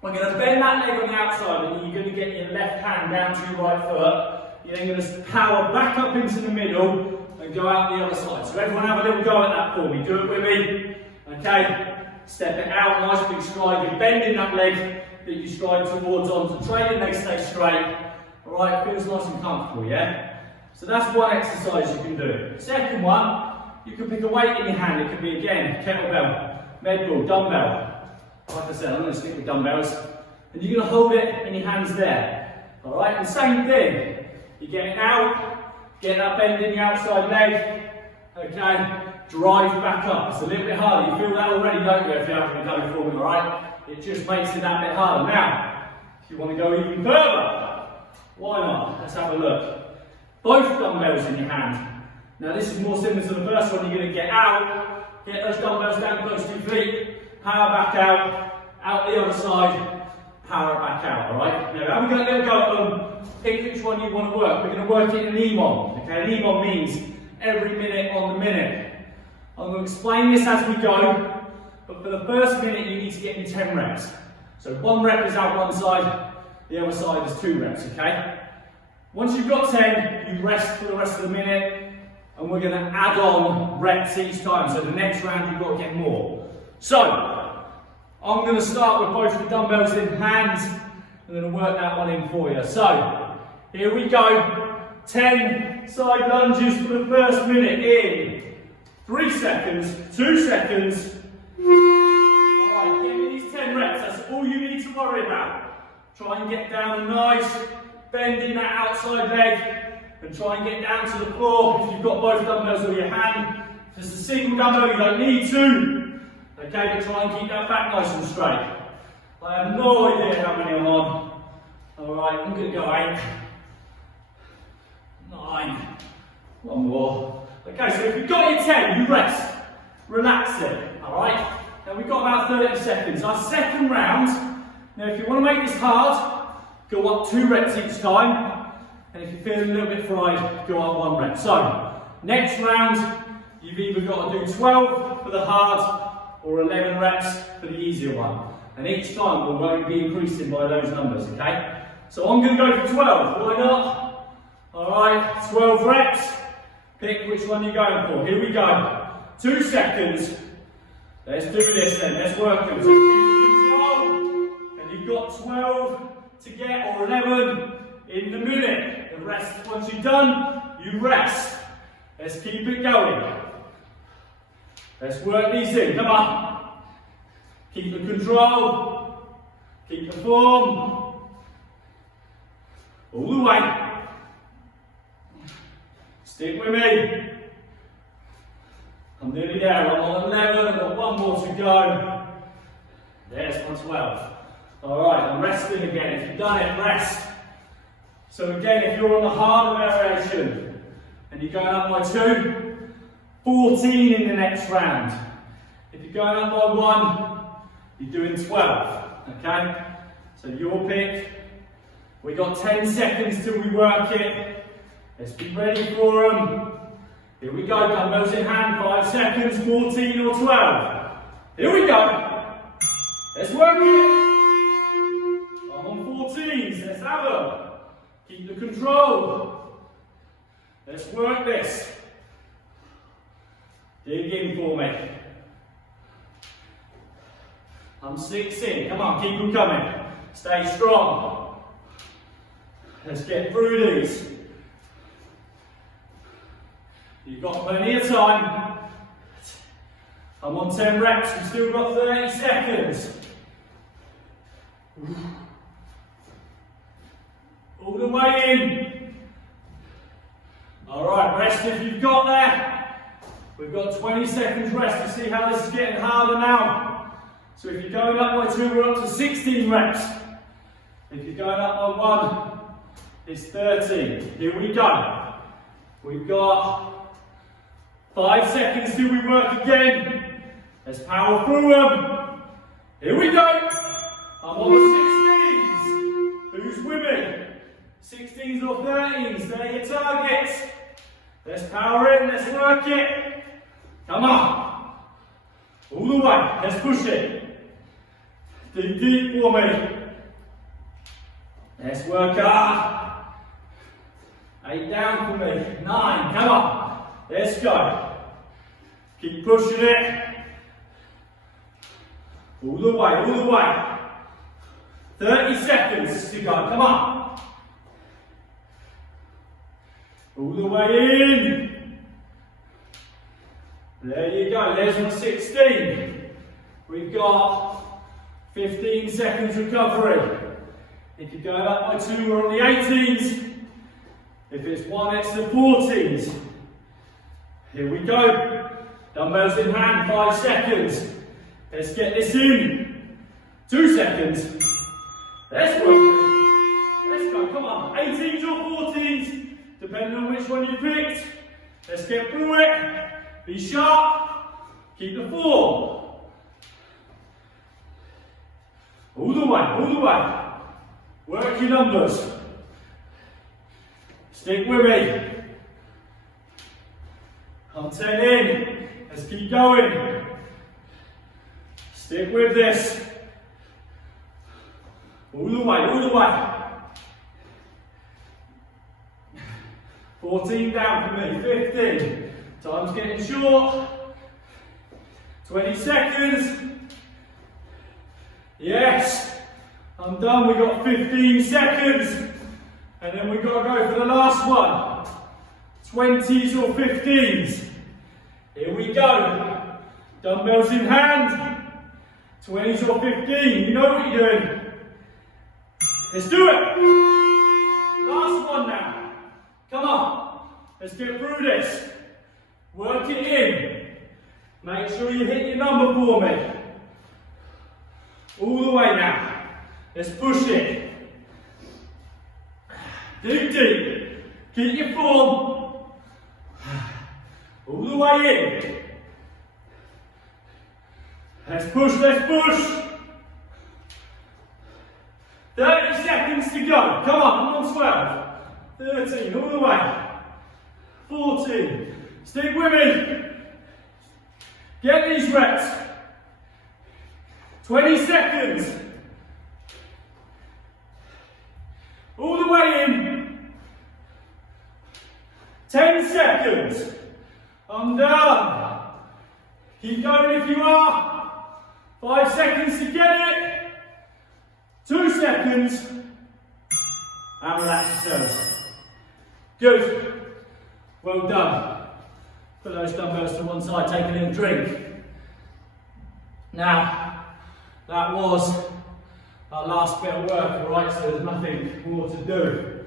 We're going to bend that leg on the outside, and you're going to get your left hand down to your right foot. You're then going to power back up into the middle and go out the other side. So everyone have a little go at that for me. Do it with me. Okay. Step it out, nice big stride. You're bending that leg that you stride towards onto training leg, stay straight. All right, feels nice and comfortable, yeah? So that's one exercise you can do. Second one, you can pick a weight in your hand. It could be, again, kettlebell, med ball, dumbbell. Like I said, I'm going to stick with dumbbells. And you're going to hold it in your hands there. All right, and same thing. You get it out, get that bend in the outside leg. Okay, drive back up. It's a little bit harder. You feel that already, don't you, if you're having a go for me, all right? It just makes it that bit harder. Now, if you want to go even further, why not? Let's have a look. Both dumbbells in your hand. Now this is more similar to the first one. You're going to get out, get those dumbbells down close to your feet, power back out the other side, power back out, alright? Now I'm going to go at them, pick which one you want to work. We're going to work it in EMOM, okay? An EMOM means every minute on the minute. I'm going to explain this as we go, but for the first minute you need to get me 10 reps. So 1 rep is out one side, the other side is 2 reps, okay? Once you've got 10, you rest for the rest of the minute, and we're going to add on reps each time. So the next round you've got to get more. So, I'm going to start with both the dumbbells in hands. I'm going to work that one in for you. So, here we go. 10 side lunges for the first minute in 3 seconds, 2 seconds. Alright, give me these 10 reps. That's all you need to worry about. Try and get down nice, bending that outside leg. And try and get down to the floor if you've got both dumbbells on your hand. If it's a single dumbbell, you don't need to. Okay, but try and keep that back nice and straight. I have no idea how many I'm on. Alright, I'm going to go 8. 9. 1 more. Okay, so if you've got your 10, you rest. Relax it. Alright? Now we've got about 30 seconds. Our second round. Now if you want to make this hard, go up 2 reps each time. And if you're feeling a little bit fried, go up 1 rep. So, next round, you've either got to do 12 for the hard or 11 reps for the easier one. And each time we're going to be increasing by those numbers, okay? So I'm going to go for 12, why not? Alright, 12 reps. Pick which one you're going for. Here we go. 2 seconds. Let's do this then, let's work them. So keep control. And you've got 12 to get, or 11 in the minute. The rest, once you're done, you rest. Let's keep it going. Let's work these in, come on. Keep the control. Keep the form. All the way. Stick with me. I'm nearly there, I'm on 11, I've got 1 more to go. There's my 12. Alright, I'm resting again. If you've done it, rest. So again, if you're on the harder variation and you're going up by 2, 14 in the next round. If you're going up by 1, you're doing 12, okay? So your pick. We got 10 seconds till we work it. Let's be ready for them. Here we go, dumbbells in hand, 5 seconds, 14 or 12. Here we go. Let's work it. I'm on 14s, let's have them. Keep the control. Let's work this. Dig in for me. I'm 6 in. Come on, keep them coming. Stay strong. Let's get through these. You've got plenty of time. I'm on 10 reps. We've still got 30 seconds. All the way in. Alright, rest if you've got there. We've got 20 seconds rest. You see how this is getting harder now. So if you're going up by 2, we're up to 16 reps. If you're going up by 1, it's 13. Here we go. We've got 5 seconds till we work again. Let's power through them. Here we go. I'm on the 16s. Who's with me? 16s or 13s, they're your targets. Let's power in, let's work it. Come on. All the way, let's push it. Dig deep for me. Let's work hard. 8 down for me. 9, come on. Let's go. Keep pushing it. All the way, all the way. 30 seconds to go, come on. All the way in. There you go, there's my 16. We've got 15 seconds recovery. If you're going up by 2, we're on the 18s. If it's 1, it's the 14s. Here we go. Dumbbells in hand, 5 seconds. Let's get this in. 2 seconds. Let's work it. Let's go, come on. 18s or 14s. Depending on which one you picked, let's get through it. Be sharp. Keep the form. All the way, all the way. Work your numbers. Stick with me. I'm 10 in. Let's keep going. Stick with this. All the way, all the way. 14 down for me, 15. Time's getting short. 20 seconds. Yes. I'm done. We've got 15 seconds. And then we've got to go for the last one. 20s or 15s. Here we go. Dumbbells in hand. 20s or 15. You know what you're doing. Let's do it. Last one now. Come on, let's get through this. Work it in. Make sure you hit your number for me. All the way now. Let's push it. Dig deep. Keep your form. All the way in. Let's push, let's push. 30 seconds to go. Come on, I'm on 12. 13, all the way. 14. Stick with me. Get these reps. 20 seconds. All the way in. 10 seconds. I'm done. Keep going if you are. 5 seconds to get it. 2 seconds. And relax yourselves. Good. Well done. Put those dumbbells to one side, take a little drink. Now, that was our last bit of work, alright, so there's nothing more to do.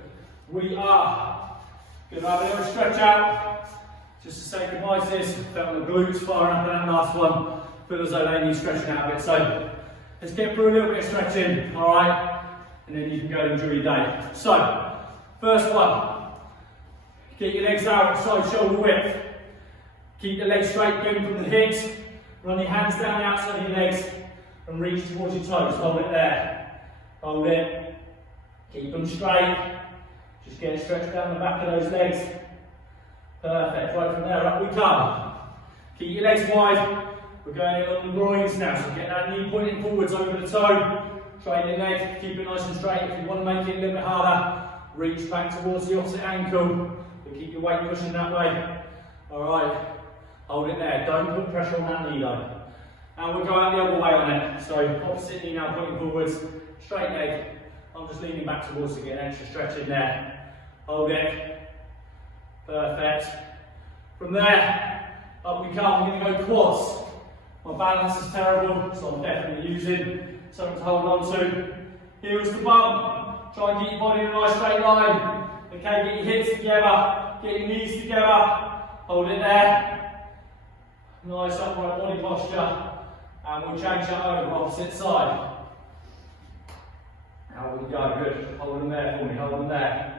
We are going to have a little stretch out, just to say goodbye to this. Felt the glutes firing up in that last one. Feel as though they need stretching out a bit. So, let's get through a little bit of stretching, alright? And then you can go and enjoy your day. So, first one. Keep your legs outside shoulder width. Keep the legs straight, going from the hips. Run your hands down the outside of your legs and reach towards your toes. Hold it there. Hold it. Keep them straight. Just get it stretched down the back of those legs. Perfect. Right from there, up we come. Keep your legs wide. We're going in on the groins now, so get that knee pointing forwards over the toe. Straighten your leg, keep it nice and straight. If you want to make it a little bit harder, reach back towards the opposite ankle. But keep your weight pushing that way. Alright. Hold it there, don't put pressure on that knee though. And we'll go out the other way on it. So opposite knee now pointing forwards, straight leg. I'm just leaning back towards to get an extra stretch in there. Hold it. Perfect. From there, up we come, we're going to go quads. My balance is terrible, so I'm definitely using something to hold on to. Heels to bum. Try and get your body in a nice straight line. Okay, get your hips together, get your knees together. Hold it there. Nice upright body posture. And we'll change that over opposite side. Out we go, good. Hold them there for me, hold them there.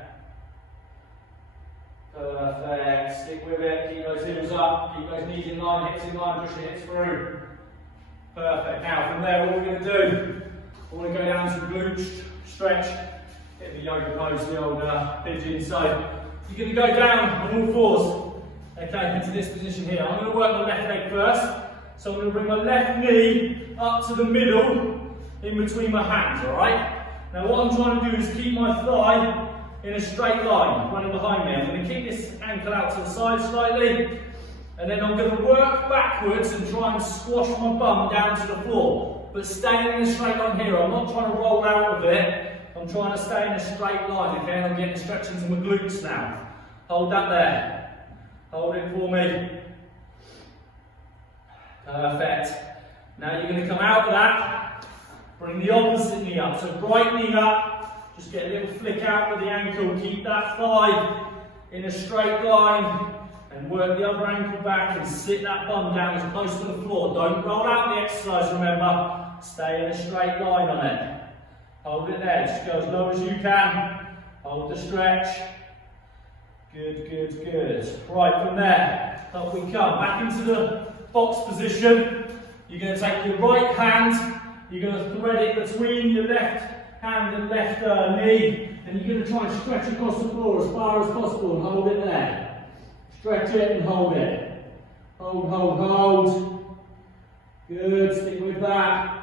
Perfect, stick with it, keep those heels up, keep those knees in line, hips in line, push your hips through. Perfect, now from there what we're going to do, I want to go down to the glutes, stretch, get the yoga pose, the old pigeon. So you're going to go down on all fours, okay, into this position here. I'm going to work my left leg first, so I'm going to bring my left knee up to the middle, in between my hands, alright? Now what I'm trying to do is keep my thigh in a straight line, running behind me. I'm going to kick this ankle out to the side slightly, and then I'm going to work backwards and try and squash my bum down to the floor. But staying in a straight line here, I'm not trying to roll out of it, I'm trying to stay in a straight line, okay? And I'm getting a stretch into my glutes now. Hold that there. Hold it for me. Perfect. Now you're going to come out of that, bring the opposite knee up. So right knee up, just get a little flick out with the ankle, keep that thigh in a straight line, and work the other ankle back and sit that bum down as close to the floor. Don't roll out the exercise, remember. Stay in a straight line on it. Hold it there, just go as low as you can. Hold the stretch. Good, good, good. Right, from there, up we come. Back into the box position. You're going to take your right hand, you're going to thread it between your left hand and left knee, and you're going to try and stretch across the floor as far as possible and hold it there. Stretch it and hold it. Hold, hold, hold. Good, stick with that.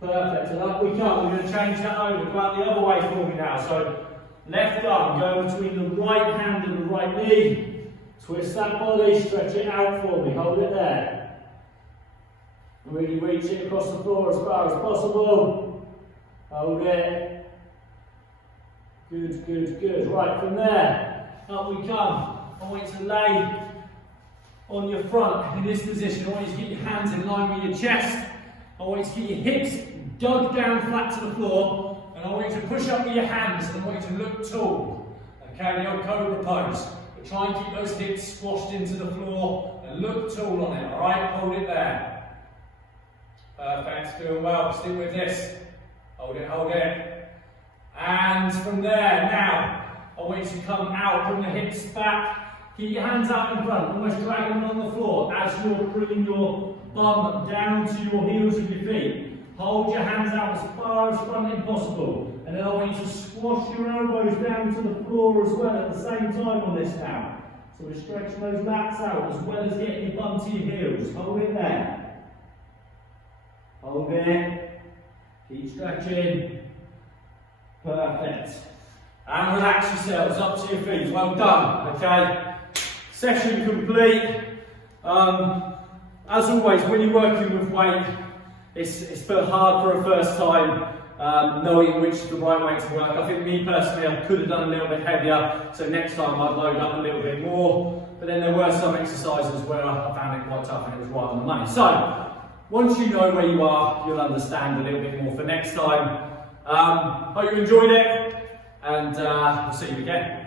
Perfect, and up we come. We're going to change that over. Go out the other way for me now. So, left arm, go between the right hand and the right knee. Twist that body, stretch it out for me. Hold it there. Really reach it across the floor as far as possible. Hold it. Good, good, good. Right, from there, up we come. I want you to lay on your front in this position. I want you to get your hands in line with your chest. I want you to get your hips dug down flat to the floor. And I want you to push up with your hands and I want you to look tall. Okay, the old cobra pose. But try and keep those hips squashed into the floor and look tall on it, alright? Hold it there. Perfect, doing well. Stick with this. Hold it, hold it. And from there, now, I want you to come out, bring the hips back. Keep your hands out in front, almost dragging them on the floor as you're bringing your bum down to your heels of your feet. Hold your hands out as far as front as possible. And then I want you to squash your elbows down to the floor as well at the same time on this now. So we're stretching those lats out as well as getting your bum to your heels. Hold it there. Hold it. Keep stretching. Perfect. And relax yourselves up to your feet. Well done. Okay. Session complete. As always, when you're working with weight, it's hard for a first time knowing which is the right way to work. I think me personally, I could have done a little bit heavier, so next time I'd load up a little bit more. But then there were some exercises where I found it quite tough and it was right on the money. So, once you know where you are, you'll understand a little bit more for next time. Hope you enjoyed it, and we'll see you again.